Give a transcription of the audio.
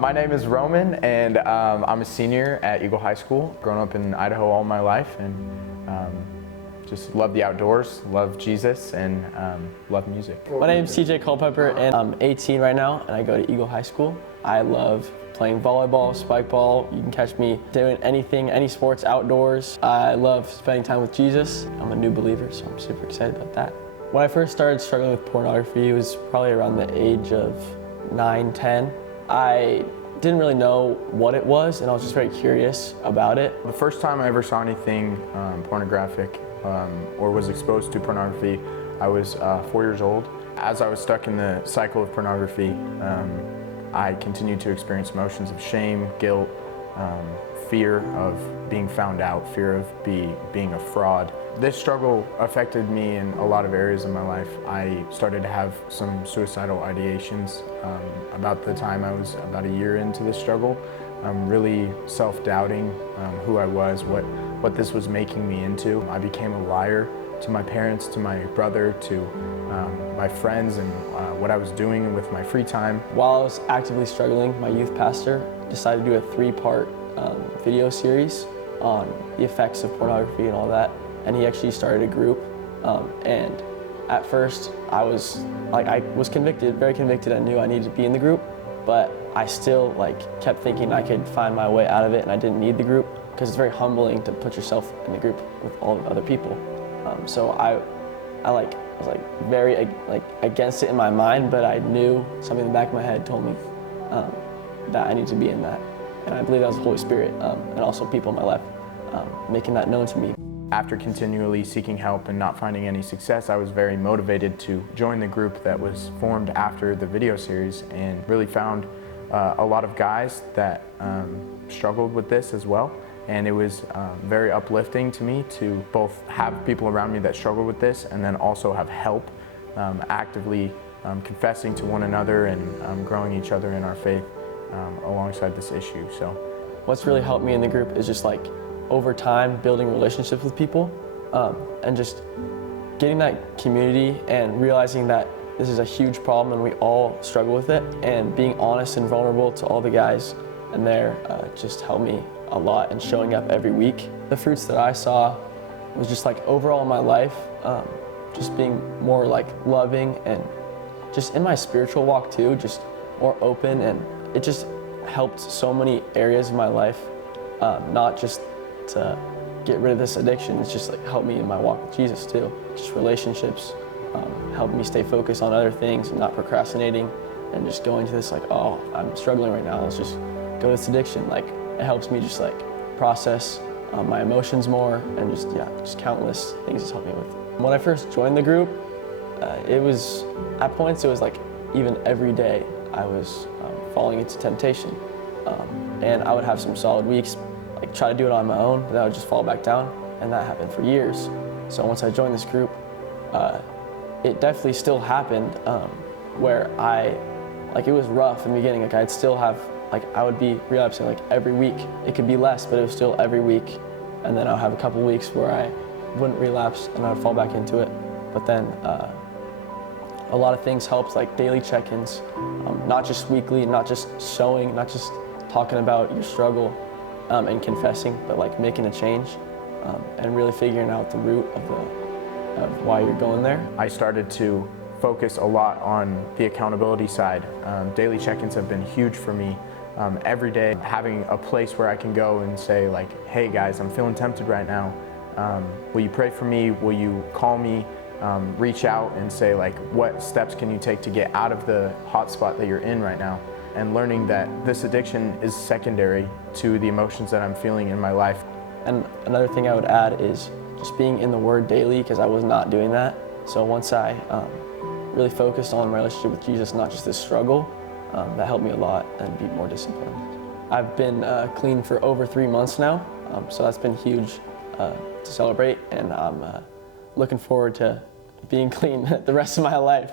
My name is Roman, and I'm a senior at Eagle High School. Grown up in Idaho all my life, and just love the outdoors, love Jesus, and love music. My name is CJ Culpepper, and I'm 18 right now, and I go to Eagle High School. I love playing volleyball, spike ball. You can catch me doing anything, any sports outdoors. I love spending time with Jesus. I'm a new believer, so I'm super excited about that. When I first started struggling with pornography, it was probably around the age of 9, 10. I didn't really know what it was, and I was just very curious about it. The first time I ever saw anything pornographic or was exposed to pornography, I was 4 years old. As I was stuck in the cycle of pornography, I continued to experience emotions of shame, guilt, fear of being found out, fear of being a fraud. This struggle affected me in a lot of areas of my life. I started to have some suicidal ideations about the time I was about a year into this struggle. Really self-doubting who I was, what this was making me into. I became a liar to my parents, to my brother, to my friends, and what I was doing with my free time. While I was actively struggling, my youth pastor decided to do a 3-part video series on the effects of pornography and all that. And he actually started a group. And at first, I was convicted, very convicted. I knew I needed to be in the group, but I still kept thinking I could find my way out of it, and I didn't need the group, because it's very humbling to put yourself in the group with all the other people. So I was very against it in my mind, but I knew something in the back of my head told me that I need to be in that. And I believe that was the Holy Spirit and also people in my life making that known to me. After continually seeking help and not finding any success, I was very motivated to join the group that was formed after the video series, and really found a lot of guys that struggled with this as well. And it was very uplifting to me to both have people around me that struggle with this, and then also have help actively confessing to one another and growing each other in our faith alongside this issue. So, what's really helped me in the group is just over time building relationships with people and just getting that community and realizing that this is a huge problem and we all struggle with it, and being honest and vulnerable to all the guys in there just helped me a lot, and showing up every week. The fruits that I saw was just overall in my life, just being more loving, and just in my spiritual walk too, just more open, and it just helped so many areas of my life, not just to get rid of this addiction. It's just helped me in my walk with Jesus too. Just relationships, helped me stay focused on other things and not procrastinating, and just going to this oh, I'm struggling right now, let's just go to this addiction. It helps me just process my emotions more, and just countless things it's helped me with. When I first joined the group, it was, at points it was even every day I was falling into temptation. And I would have some solid weeks, try to do it on my own, but then I would just fall back down, and that happened for years. So once I joined this group, it definitely still happened, where it was rough in the beginning. I'd still have, I would be relapsing every week. It could be less, but it was still every week. And then I'll have a couple weeks where I wouldn't relapse and I would fall back into it. But then a lot of things helped, daily check-ins, not just weekly, not just showing, not just talking about your struggle and confessing, but making a change and really figuring out the root of why you're going there. I started to focus a lot on the accountability side. Daily check-ins have been huge for me. Every day, having a place where I can go and say hey guys, I'm feeling tempted right now. Will you pray for me? Will you call me? Reach out and say what steps can you take to get out of the hot spot that you're in right now? And learning that this addiction is secondary to the emotions that I'm feeling in my life. And another thing I would add is just being in the Word daily, because I was not doing that. So once I really focused on my relationship with Jesus, not just this struggle, that helped me a lot and be more disciplined. I've been clean for over 3 months now, so that's been huge to celebrate, and I'm looking forward to being clean the rest of my life.